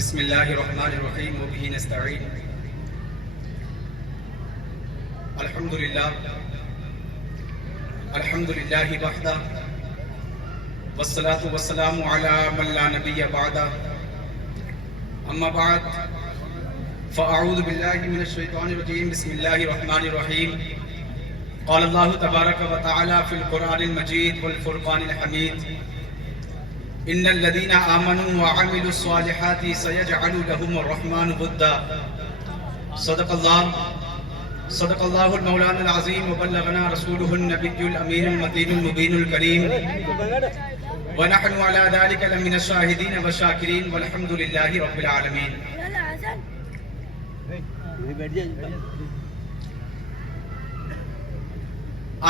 بسم اللہ الرحمن الرحیم وبہ نستعین الحمدللہ وحدہ والصلاة والسلام علی من لا نبی بعدہ اما بعد فاعوذ باللہ من الشیطان الرجیم بسم اللہ الرحمن الرحیم قال اللہ تبارک و تعالی فی القرآن المجید والفرقان الحمید ان الذين آمنوا وعملوا الصالحات سيجعل لهم الرحمن ودا صدق الله المولانا العظيم وبلغنا رسوله النبي الأمين المتين المبين الكريم ونحن على ذلك لمن الشاهدين والشاكرين والحمد لله رب العالمين.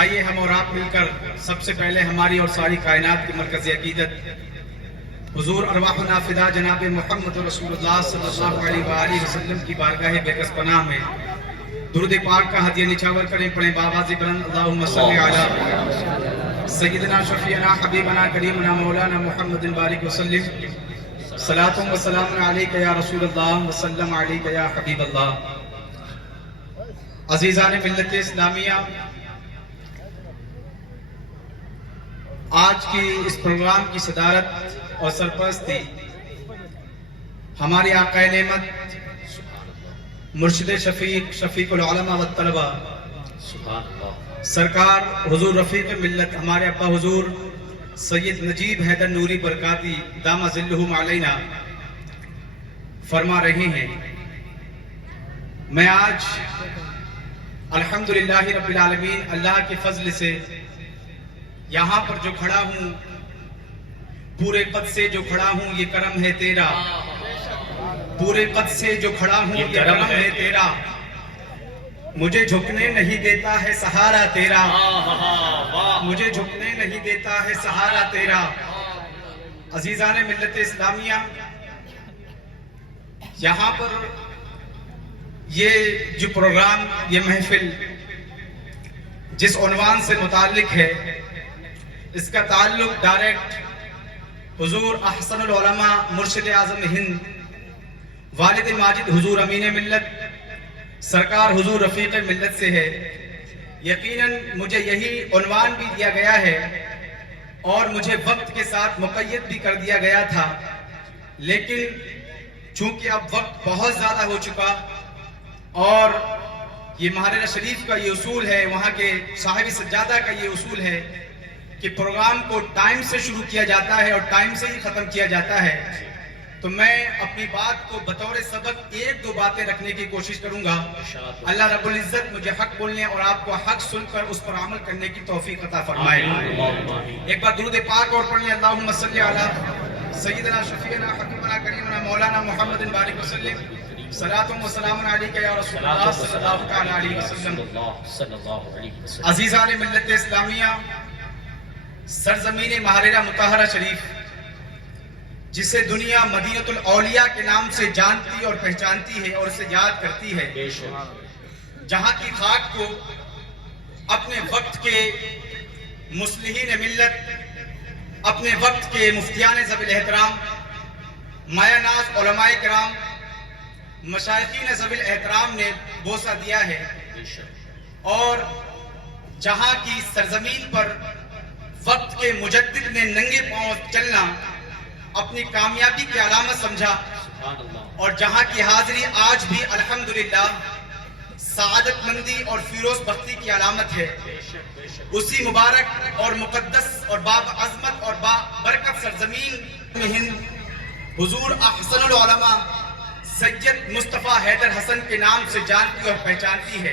آئیے ہم اور آپ مل کر سب سے پہلے ہماری اور ساری کائنات کی مرکزی عقیدت حضور ارواحنا فدا جناب محمد رسول اللہ صلی اللہ علیہ وآلہ وسلم کی بارگاہ بےکس پناہ میں درود پاک کا ہدیہ نچھاور کریں، پڑھیں بآواز بلند اللہم صلی علی سیدنا شفیعنا حبیبنا کریمنا مولانا محمد بارک وسلم صلاۃ و سلام علیک یا رسول اللہ وسلم علیک یا حبیب اللہ. عزیزان ملت اسلامیہ، آج کی اس پروگرام کی صدارت اور سرپرستی ہمارے آقا نعمت مرشد شفیق العلماء والطلباء سرکار حضور رفیق ملت ہمارے ابا حضور سید نجیب حیدر نوری برکاتی دامہ ظلہم علینا فرما رہے ہیں. میں آج الحمدللہ رب العالمین اللہ کے فضل سے یہاں پر جو کھڑا ہوں، پورے قد سے جو کھڑا ہوں یہ کرم ہے تیرا، پورے قد سے جو کھڑا ہوں یہ کرم ہے تیرا، مجھے جھکنے نہیں دیتا ہے سہارا تیرا، مجھے جھکنے نہیں دیتا ہے سہارا تیرا. عزیزان ملت اسلامیہ، یہاں پر یہ جو پروگرام، یہ محفل جس عنوان سے متعلق ہے، اس کا تعلق ڈائریکٹ حضور احسن العلماء مرشد اعظم ہند والد ماجد حضور امین ملت سرکار حضور رفیق ملت سے ہے. یقیناً مجھے یہی عنوان بھی دیا گیا ہے اور مجھے وقت کے ساتھ مقید بھی کر دیا گیا تھا، لیکن چونکہ اب وقت بہت زیادہ ہو چکا اور یہ مہاراجہ شریف کا یہ اصول ہے، وہاں کے صاحب سجادہ کا یہ اصول ہے کہ پروگرام کو ٹائم سے شروع کیا جاتا ہے اور ٹائم سے ہی ختم کیا جاتا ہے، تو میں اپنی بات کو بطور سبق ایک دو باتیں رکھنے کی کوشش کروں گا. اللہ رب العزت مجھے حق بولنے اور آپ کو حق سن کر اس پر عمل کرنے کی توفیق عطا فرمائے. ایک بار درود پاک اور پڑھ لیں، اللہم صلی علی سیدنا شفیعنا حبیبنا کریمنا مولانا محمد بارک وسلم صلاۃ و سلام علیک یا رسول اللہ صلی اللہ علیہ وسلم. عزیزان ملت اسلامیہ، سرزمین مہاراجہ مطہرہ شریف جسے دنیا مدینۃ الاولیاء کے نام سے جانتی اور پہچانتی ہے اور اسے یاد کرتی ہے، جہاں کی خاک کو اپنے وقت کے مصلحین ملت، اپنے وقت کے مفتیان ذوی الاحترام، مایہ ناز علماء کرام، مشائخین ذوی الاحترام نے بوسہ دیا ہے، اور جہاں کی سرزمین پر وقت کے مجدد نے ننگے پاؤں چلنا اپنی کامیابی کی علامت سمجھا، اور جہاں کی حاضری آج بھی الحمدللہ سعادت مندی اور فیروز بختی کی علامت ہے، اسی مبارک اور مقدس اور باب عظمت اور برکت سرزمین ہند حضور احسن العلماء سید مصطفیٰ حیدر حسن کے نام سے جانتی اور پہچانتی ہے.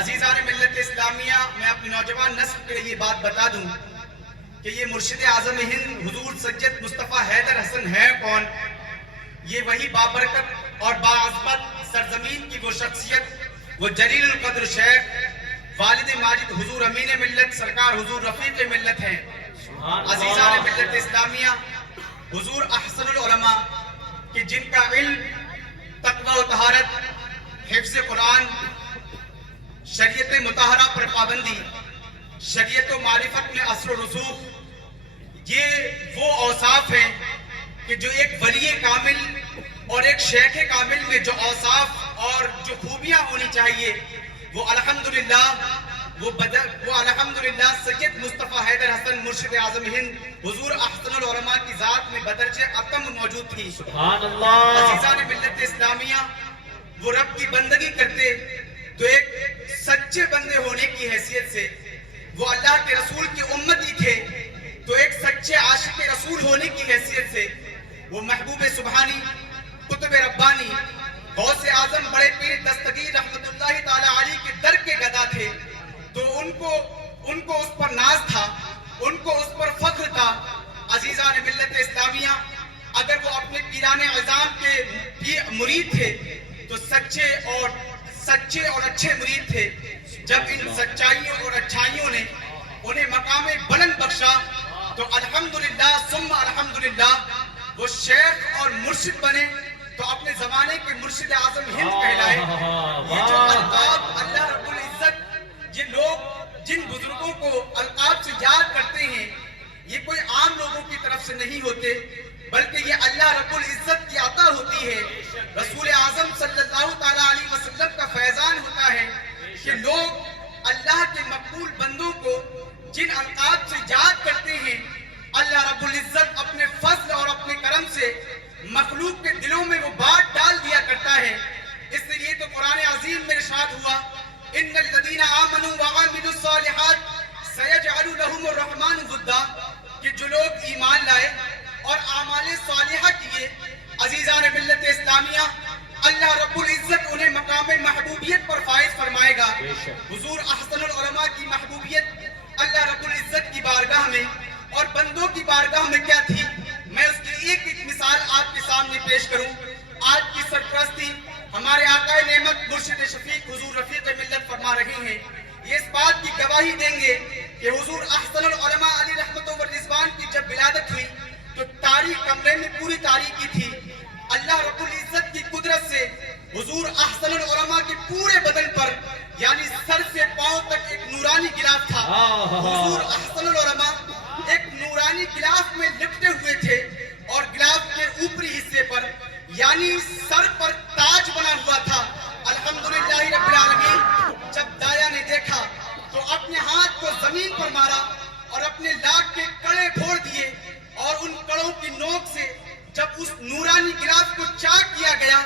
عزیزان ملت اسلامیہ، میں اپنی نوجوان نسل کے لیے یہ بات بتا دوں کہ یہ مرشد اعظم ہند حضور سید مصطفیٰ حیدر حسن ہے کون؟ یہ وہی بابرکت اور باعظمت سرزمین کی وہ شخصیت، وہ جلیل القدر شیخ والد ماجد حضور امین ملت سرکار حضور رفیق ملت ہیں. عزیزان ملت اسلامیہ، حضور احسن العلماء کہ جن کا علم، تقوی و طہارت، حفظ قرآن، شریعت مطہرہ پر پابندی، شریعت و معرفت میں اثر و رسوخ، یہ وہ اوصاف ہیں کہ جو ایک ولی کامل اور ایک شیخ کامل میں جو اوصاف اور جو خوبیاں ہونی چاہیے وہ الحمدللہ سید مصطفیٰ حیدر حسن مرشد اعظم ہند حضور احسن العلماء کی ذات میں بدرجہ اتم موجود تھی. سبحان اللہ. عزیزان ملت اسلامیہ وہ رب کی بندگی کرتے تو ایک سچے بندے ہونے کی حیثیت سے، وہ اللہ کے رسول کی امتی تھے تو ایک سچے عاشق رسول ہونے کی حیثیت سے، وہ محبوب سبحانی قطب ربانی غوث اعظم بڑے پیر دستگیر رحمت اللہ تعالی علیہ کے در کے گدا تھے، تو ان کو اس پر ناز تھا، ان کو اس پر فخر تھا. عزیزان ملت اسلامیہ اگر وہ اپنے پیران عظام کے بھی مرید تھے تو سچے اور اچھے مرید تھے. جب ان سچائیوں اور اچھائیوں نے انہیں مقام بلند بخشا تو الحمدللہ ثم الحمدللہ وہ شیخ اور مرشد بنے تو اپنے زمانے کے مرشد اعظم ہند کہلائے. یہ جو القاب اللہ رب العزت، یہ لوگ جن بزرگوں کو القاب سے یاد کرتے ہیں یہ کوئی عام لوگوں کی طرف سے نہیں ہوتے بلکہ یہ اللہ رب العزت کی عطا ہوتی ہے. رسول اعظم صلی اللہ تعالی علیہ وسلم کا فیضان ہوتا ہے کہ لوگ اللہ کے مقبول بندوں کو جن القاب سے یاد کرتے ہیں اللہ رب العزت اپنے فضل اور اپنے کرم سے مخلوق کے دلوں میں وہ بات ڈال دیا کرتا ہے. اس لیے تو قرآن عظیم میں ارشاد ہوا ان الذین آمنوا وعملوا الصالحات سیجعل لهم الرحمن ودا، کہ جو لوگ ایمان لائے اور اعمال صالحہ کیے، عزیزان ملت اسلامیہ اللہ رب العزت انہیں مقام محبوبیت پر فائز فرمائے گا. حضور احسن العلماء کی محبوبیت اللہ رب العزت کی بارگاہ میں اور بندوں کی بارگاہ میں کیا تھی، میں اس کی ایک مثال آپ کے سامنے پیش کروں. آج کی سرپرستی ہمارے آقا نعمت مرشد شفیق حضور رفیق ملت فرما رہے ہیں. یہ اس بات کی گواہی دیں گے کہ حضور احسن العلماء علی رحمت و رضوان کی جب ولادت ہوئی تو تاریخ کمرے میں پوری تاریخی تھی. اللہ رب العزت کی قدرت سے حضور احسن العلماء کے پورے بدن پر یعنی سر سے پاؤں تک ایک نورانی غلاف تھا. حضور احسن العلماء ایک نورانی غلاف میں لپٹے ہوئے تھے اور غلاف کے اوپری حصے پر یعنی سر پر تاج بنا ہوا تھا. الحمدللہ رب العالمین جب دایا نے دیکھا تو اپنے ہاتھ کو زمین پر مارا اور اپنے لاک کے کڑے پھوڑ دیے اور ان کڑوں کی نوک سے جب اس نورانی غلاف کو چاک کیا گیا،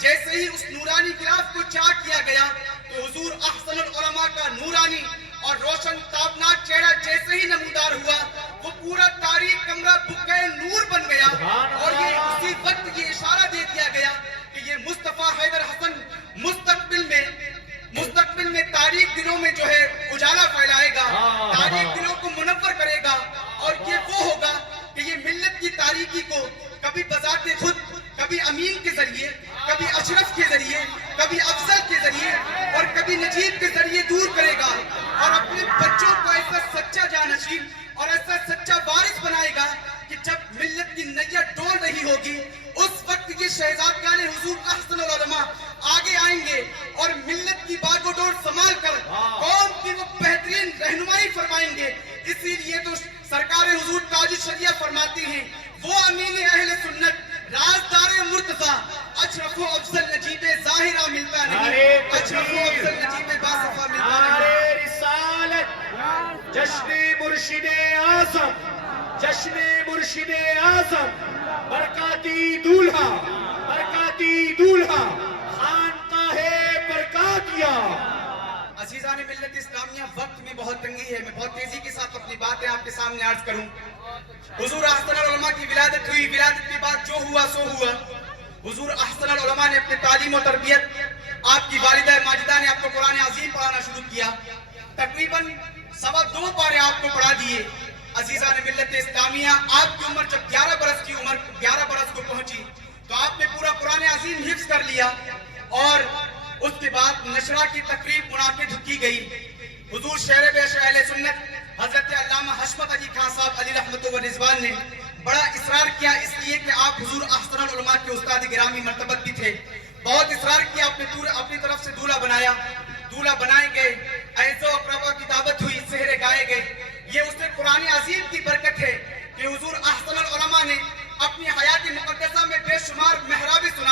جیسے ہی اس نورانی غلاف کو چاک کیا گیا تو حضور احسن العلماء کا نورانی اور روشن تابناک چہرہ جیسے ہی نمودار ہوا وہ پورا تاریخ کمرہ بکے نور بن گیا. اور یہ اسی وقت یہ اشارہ دے دیا گیا کہ یہ مصطفیٰ حیدر حسن مستقبل میں تاریخ دلوں میں جو ہے اجالا پھیلائے گا، تاریخ دلوں کو منور کرے گا. اور یہ وہ ہوگا کہ یہ ملت کی تاریخی کو کبھی بذات خود، کبھی امین کے ذریعے، کبھی اشرف کے ذریعے، کبھی افضل کے ذریعے اور کبھی نجیب کے ذریعے دور کرے گا اور اپنے بچوں کو ایسا سچا جانشین اور ایسا سچا وارث بنائے گا کہ جب ملت کی نیا ڈول رہی ہوگی اس وقت یہ شہزادگان حضور احسن العلماء آگے آئیں گے اور ملت کی باغ و ڈور سنبھال کر قوم کی وہ بہترین رہنمائی فرمائیں گے. اسی لیے تو سرکار حضور تاج الشریعہ فرماتے ہیں وہ امین اہل سنت رازدار مرتضیٰ اشرف و افضل نجیب ظاہرہ ملتا نہیں، اشرف و افضل نجیب باصفہ ملتا نہیں. رسالت جشن مرشد اعظم، جشن مرشد اعظم، برکاتی دولہا خانقاہ برکاتیہ. عزیزان ملت اسلامیہ وقت میں بہت تنگی ہے، میں بہت تیزی کے ساتھ اپنی باتیں آپ کے سامنے عرض کروں. حضور احسن العلماء کی ولادت ہوئی، ولادت کے بعد جو ہوا سو ہوا. حضور احسن العلماء نے اپنے تعلیم و تربیت، آپ کی والدہ ماجدہ نے آپ کو قرآن عظیم پڑھانا شروع کیا، تقریباً 2.25 پارے آپ کو پڑھا دیے. عزیزان ملت اسلامیہ آپ کی عمر جب 11 برس کو پہنچی تو آپ نے پورا قرآن عظیم حفظ کر لیا اور اس کے بعد نشرہ کی تقریب منعقد کی گئی. حضور شہر بیش اہل سنت حضرت علامہ حشمت علی خان صاحب علی رحمت و رضوان نے بڑا اصرار کیا، اس لیے کہ آپ حضور احسن العلماء کے استاد گرامی مرتبت بھی تھے. بہت اصرار کیا، اپنی طرف سے دولہا بنایا، دولہا بنائے گئے، اعزاء و اقربا کی دعوت ہوئی، سحرے گائے گئے. یہ اس سے قرآن عظیم کی برکت ہے کہ حضور احسن العلماء نے اپنی حیات مقدسہ میں بے شمار محرابیں سنا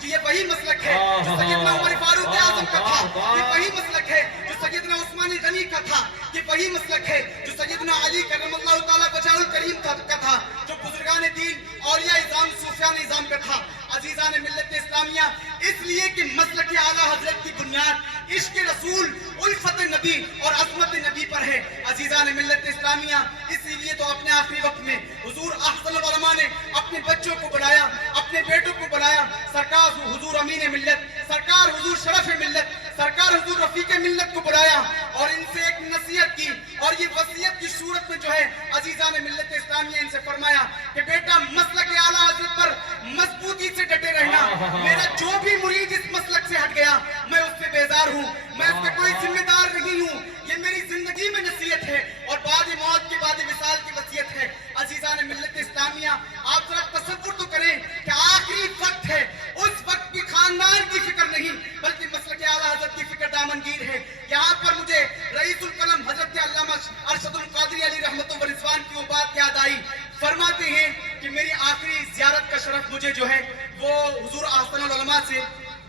کہ یہ وہی مسلک ہے جو سیدنا عمر فاروق اعظم کا تھا، یہ وہی مسلک ہے جو سیدنا عثمان غنی کا تھا، یہ وہی مسلک ہے جو سیدنا علی کرم اللہ تعالیٰ وجہ الکریم کا تھا، جو بزرگان دین اولیاء اعظام صوفیان اعظام کا تھا۔ عزیزان ملت اسلامیہ، اس لیے کہ مسلک اعلیٰ حضرت کی بنیاد عشق رسول، الفت نبی اور عظمت نبی پر ہے۔ عزیزان ملت اسلامیہ، اسی لیے تو اپنے آخری وقت میں حضور احسن العلماء نے اپنے بچوں کو بلایا، اپنے بیٹوں کو بلایا، سرکار حضور امین ملت، سرکار حضور شرف ملت، سرکار حضور رفیق ملت کو بلایا اور ان سے ایک نصیحت کی، اور یہ وصیت کی صورت میں جو ہے عزیزان ملت اسلامیہ ان سے فرمایا کہ بیٹا مسلک اعلیٰ حضرت پر مضبوطی سے ڈٹے رہنا، میرا جو بھی مرید اس مسلک سے ہٹ گیا میں اس سے بیزار ہوں، میں اس کا کوئی ذمہ دار نہیں ہوں، یہ میری زندگی میں نصیحت ہے اور بعد موت کے بعد وصال کی وصیت ہے۔ عزیزان ملت اسلامیہ، آپ ذرا تصور تو کریں کہ آخری وقت ہے، اس وقت بھی خاندان کی فکر نہیں بلکہ مسلک اعلیٰ حضرت کی فکر دامنگیر ہے۔ یہاں پر مجھے رئیس القلم حضرت علامہ ارشد القادری علی رحمت و رضوان کی وہ بات یاد آئی، فرماتے ہیں کہ میری آخری زیارت کا شرف مجھے جو ہے وہ حضور احسن العلماء سے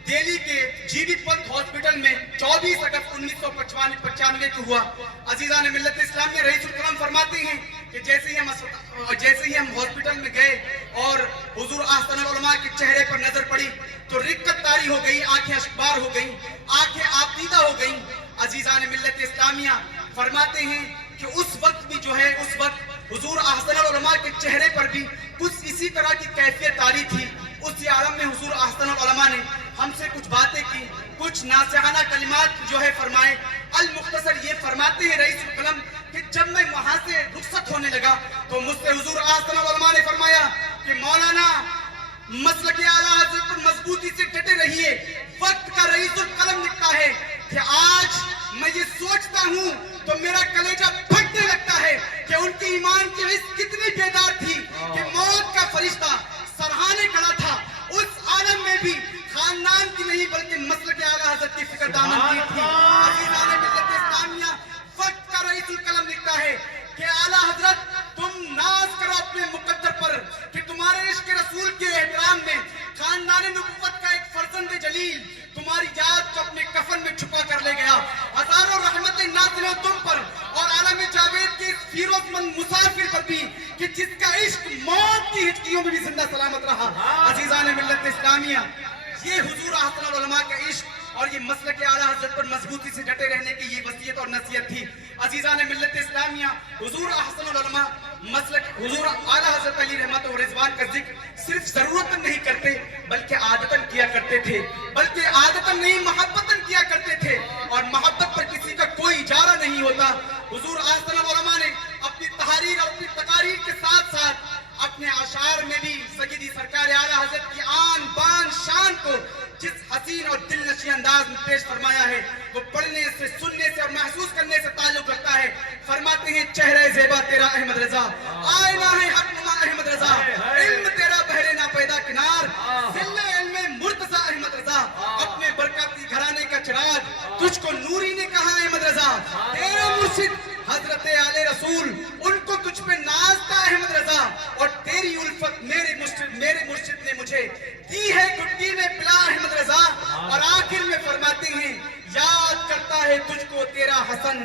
دہلی کے جی بی پنت ہاسپٹل میں 24 اگست 1995 کو ہوا۔ عزیزان ملت اسلامیہ، رئیس القلم فرماتے ہیں کہ جیسے ہی ہم ہاسپٹل میں گئے اور حضور احسن العلماء کے چہرے پر نظر پڑی تو رقت طاری ہو گئی، آنکھیں اشکبار ہو گئیں، آنکھیں آبدیدہ ہو گئیں۔ عزیزان ملت اسلامیہ فرماتے ہیں کہ اس وقت بھی جو ہے اس وقت حضور احسن العلماء کے چہرے پر بھی کچھ اسی طرح کی کیفیت طاری تھی۔ اس عالم میں حضور احسن العلماء نے ہم سے کچھ باتیں کی، کچھ ناصحانہ کلمات جو ہے فرمائے۔ المختصر یہ فرماتے ہیں رئیس القلم کہ جب میں وہاں سے رخصت ہونے لگا تو مجھ سے حضور احسن العلماء نے فرمایا کہ مولانا مسلک اعلیٰ حضرت پر مضبوطی سے ڈٹے رہیے، وقت کا رئیس القلم لکھتا ہے کہ آج میں یہ سوچتا ہوں تو میرا کلیجہ پھٹنے لگتا ہے کہ ان کی ایمان کی حس کتنی بیدار تھی کہ موت کا فرشتہ سرہانے کھڑا تھا، اس عالم میں بھی خاندان کی نہیں بلکہ مسلک اعلیٰ حضرت کی فکر دامن کی تھی۔ عزیزان ملت اسلامیہ، وقت کا رئیس القلم لکھتا ہے کہ اعلیٰ حضرت تم ناز کرو اپنے مقدر پر کہ تمہارے عشق رسول کے احترام میں خاندان نبوت کا ایک فرزند جلیل تمہاری یاد کو اپنے کفن میں چھپا کر لے گیا۔ ہزاروں رحمتیں نازل ہوں تم پر اور عالم جاوید کے اس فیروز مند مسافر پر بھی کہ جس کا عشق موت کی ہچکیوں میں بھی زندہ سلامت رہا۔ عزیزان ملت اسلامیہ، یہ حضور احسن العلماء کا عشق اور یہ مسلک اعلیٰ حضرت پر مضبوطی سے ڈٹے رہنے کی یہ وصیت اور نصیحت تھی۔ عزیزان ملت اسلامیہ، حضور احسن العلماء حضور اعلیٰ حضرت علی رحمت و رضوان کا ذکر صرف ضرورت نہیں کرتے بلکہ عادتاً کیا کرتے تھے، بلکہ عادتاً نہیں محبتاً کیا کرتے تھے، اور محبت پر کسی کا کوئی اجارہ نہیں ہوتا۔ حضور احسن العلماء نے اپنی تحریر اور اپنی تقاریر کے ساتھ ساتھ اپنے اشعار میں بھی سیدی سرکار اعلیٰ حضرت کی آن بان شان کو جس حسین اور دل نشیں انداز میں پیش فرمایا ہے وہ پڑھنے سے، سننے سے اور محسوس کرنے سے تعلق رکھتا ہے۔ فرماتے ہیں چہرہ زیبا تیرا احمد رضا، آئینہ ہے حق نما احمد رضا، علم تیرا بحر ناپیدا کنار، ذل علم مرتضی احمد رضا، اپنے برکاتی گھرانے کا چراغ تجھ کو نوری نے کہا احمد رضا، تیرا مرشد حضرت آل رسول ان کو تجھ پہ نازتا احمد رضا، اور تیری الفت میرے مرشد نے مجھے دی ہے گھٹی میں پلا احمد رضا۔ اور آخر میں فرماتے ہیں یاد کرتا ہے تجھ کو تیرا حسن،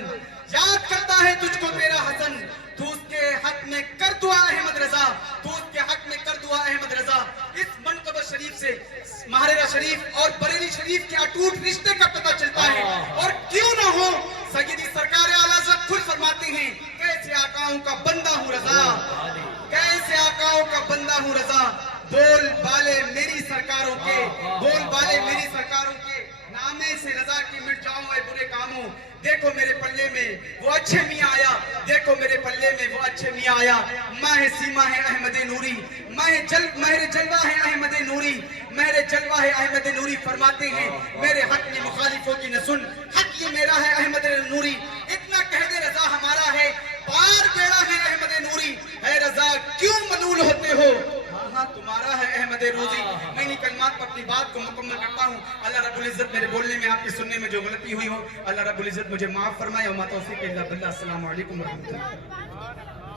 یاد کرتا ہے تجھ کو تیرا حسن، تو اس کے حق میں کر دعا احمد رضا، تو اس کے حق میں کر دعا احمد رضا۔ اس منقبہ شریف سے مہررہ شریف اور بریلی شریف کے اٹوٹ رشتے کا پتہ چلتا ہے، اور کیوں نہ ہو سیدی سرکار اعلیٰ حضرت خود فرماتے ہیں کیسے آقاؤں کا بندہ ہوں رضا، کیسے آقاؤں کا بندہ ہوں رضا، بول بالے میری سرکاروں کے، بول بالے میری سرکاروں کے نامے سے رضا کی مٹ جاؤں اے برے کاموں۔ دیکھو میرے پلے میں وہ اچھے میاں آیا، دیکھو میرے پلے میں وہ اچھے میاں آیا، ماہ سیما ہے احمد نوری، مہر جلوہ ہے احمد نوری، مہر جلوہ ہے احمد نوری۔ فرماتے ہیں میرے حق میں مخالفوں کی نہ سن، حق یہ میرا ہے احمد نوری، اتنا کہہ دے رضا ہمارا ہے، پار بیڑا ہے احمد نوری، اے رضا کیوں ملول ہوتے ہو، ہاں تمہارا ہے احمد روزی۔ میں انہی کلمات پر اپنی بات کو مکمل کرتا ہوں۔ اللہ رب العزت میرے بولنے میں، آپ کے سننے میں جو غلطی ہوئی ہو اللہ رب العزت مجھے معاف فرمائے، وما توفیق الا باللہ۔ السلام علیکم ورحمۃ اللہ۔